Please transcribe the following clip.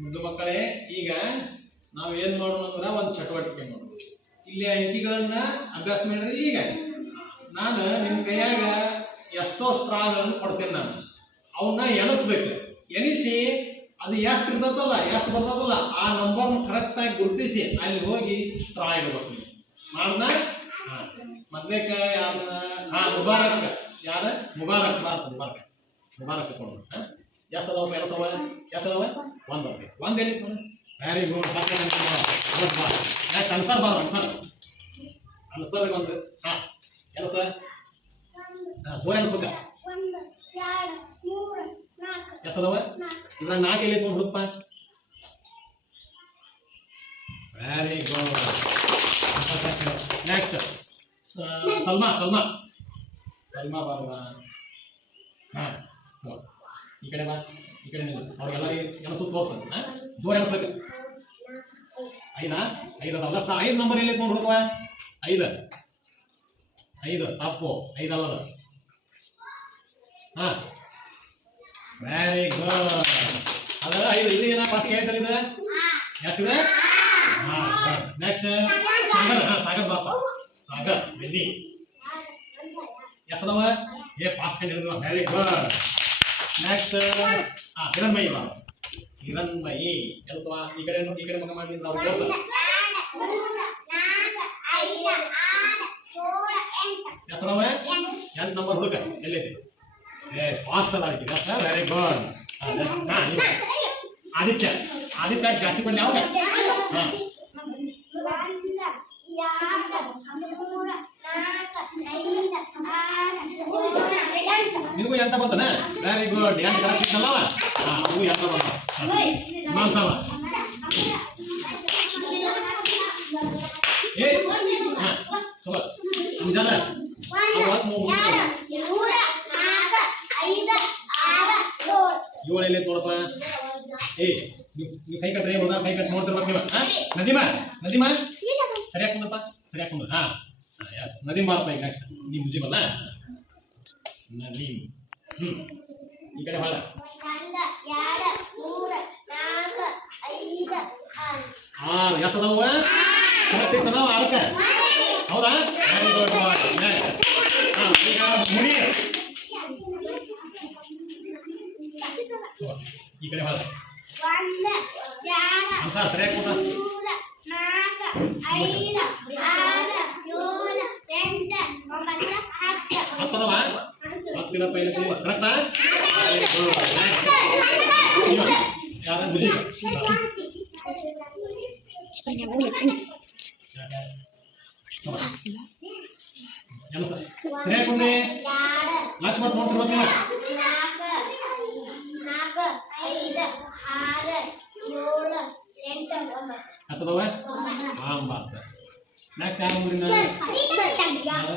ಮುದ್ದು ಮಕ್ಕಳೇ, ಈಗ ನಾವು ಏನು ಮಾಡೋಣ ಅಂದ್ರೆ ಒಂದು ಚಟುವಟಿಕೆ ಮಾಡೋಣ. ಇಲ್ಲಿ ಅಂಕಿಗಳನ್ನ ಅಭ್ಯಾಸ ಮಾಡ್ರಿ. ಈಗ ನಾನು ನಿಮ್ಮ ಕೈಯಾಗ ಎಷ್ಟೋ ಸ್ಟ್ರಾಗಳನ್ನು ಕೊಡ್ತೇನೆ. ನಾನು ಅವನ್ನ ಎಣಿಸ್ಬೇಕು. ಎಣಿಸಿ ಅದು ಎಷ್ಟು ಇರ್ತದಲ್ಲ, ಎಷ್ಟು ಬರ್ತದಲ್ಲ, ಆ ನಂಬರ್ನ ಕರೆಕ್ಟಾಗಿ ಗುರುತಿಸಿ ಅಲ್ಲಿ ಹೋಗಿ ಸ್ಟ್ರಾ ಇಡ್ಬೇಕು. ಮಾಡ್ದ ಮೊದ್ಲೇಕ ಯಾರನ್ನ ಮುಬಾರಕ್. ಯಾರ ಮುಬಾರಕ್? ಮುಬಾರಕ್ ಮುಬಾರಕ್ ಕೊಡೋಣ. ಎಷ್ಟದವ ಕೆಲಸವ? ಎಷ್ಟದವ? ಒಂದು ಎಲ್ಲಿ ವೆರಿ ಗುಡ್. ನೆಕ್ಸ್ಟ್ ಅನ್ಸರ್ ಬಾರ. ಅನ್ಸರ್ಗೆ ಒಂದು ಕೆಲಸ ಜೋರ ಎಣಿಸ್ಬೇಕ. ಎಷ್ಟದವ? ಇವಾಗ 4 ಎಲ್ಲಿ ಹುಡುಕ್ಪ. Very good. ನೆಕ್ಸ್ಟ್ ಸಲ್ಮಾ ಬಾರುವ. ಈ ಕಡೆ ಬಾ, ಈ ಕಡೆ ಅವ್ರಿಗೆಲ್ಲರಿಗೆ ಎನಸು ತೋರ್ಸ. ಜೋರ ಎನಿಸ್ಬೇಕು. 5 5 ನಂಬರ್ ಎಲ್ಲಿ ನೋಡಿ ಹುಡುಕುವ. 5 ತಪ್ಪು, 5 ಅಲ್ಲದ. Very good. ಅದ 5 ಇದು ಏನ ಫಸ್ಟ್ ಹೇಳ್ತಾರೆ. ಇದು ಎಷ್ಟಿದೆ? ನೆಕ್ಸ್ಟ್ ಸಾಗರ್ ಬಾಪ. ಸಾಗರ್ ಬೆನ್ನಿ ಎಷ್ಟದವ? ಫಾಸ್ಟ್ ಹಿಡಿದು. Very good. ನೆಕ್ಸ್ಟ್ ಹಿರಣ್ಮಯಿ ಬಾ. ಹಿರಣ್ಮಯಿ ಕೆಲಸವ. ಈ ಕಡೆ ಮಗ ಮಾಡಿ ನಾವು ತೋರ್ಸ. ಎಷ್ಟದವ? 8 ನಂಬರ್ ಹುಡುಕ. ಎಲ್ಲೈತಿ? ಫಾಸ್ಟ್ ಅಲ್ಲ ಆಯ್ತು. Very good. ಆದಿತ್ಯ ಜಾಸ್ತಿ ಕೊಡ್ಲಿ ಅವಾಗ. ನಿನಗೂ 8 ಬಂತನ? Very good. 8 ಕರೆಕ್ಟ್ ಇತ್ತಲ್ಲ. ನಿನಗೂ 8 ಬಂತ. ಮಾನ್ಸವ ಮುಂಜಾನ 7 ಎಲ್ಲಿ ನೋಡಪ್ಪ. ನೀವು ಕೈ ಕಟ್ರಿ. ಹೋದ ಕೈ ಕಟ್ ನೋಡ್ತಿರ್ಬೇಕು ನೀವು. ನದಿಮಾ ಸರಿಯಾಗಿ ಕುಂದ್ರಪ್ಪ. ಸರಿಯಾಗಿ ಕುಂದ್ರ. ಎಸ್ ನದೀಮ್ ಬಾರಪ್ಪ. ಈಗ ನೆಕ್ಸ್ಟ್ ನೀವು ಮುಜಿಬಲ್ಲ. ನದೀಮ್ ಈ ಕಡೆ ಬಾಳ. 6 ಎಷ್ಟದವ? ಕರೆಕ್ಟ್ ಇರ್ತದವ 6ಕ್ಕೆ. ಹೌದಾ? Very good. ಈಗ ಮುನಿ ಈ ಕಡೆ ಬಾಳ. ಸರ್ ಸರಿಯಾಗಿ ಕೂತ. 10 10 ಕರೆಕ್ಟಾ? ಯಾರ ಬುಜಿ ಸರಿಯಾಗಿ ಕುಂದ್ರಿ. ಲಕ್ಷ್ಮಣ್ ನೋಡ್ತಿರ್ಬೇಕು ನೀವು. 10 ನೆಕ್ಸ್ಟ್ ಯಾರು?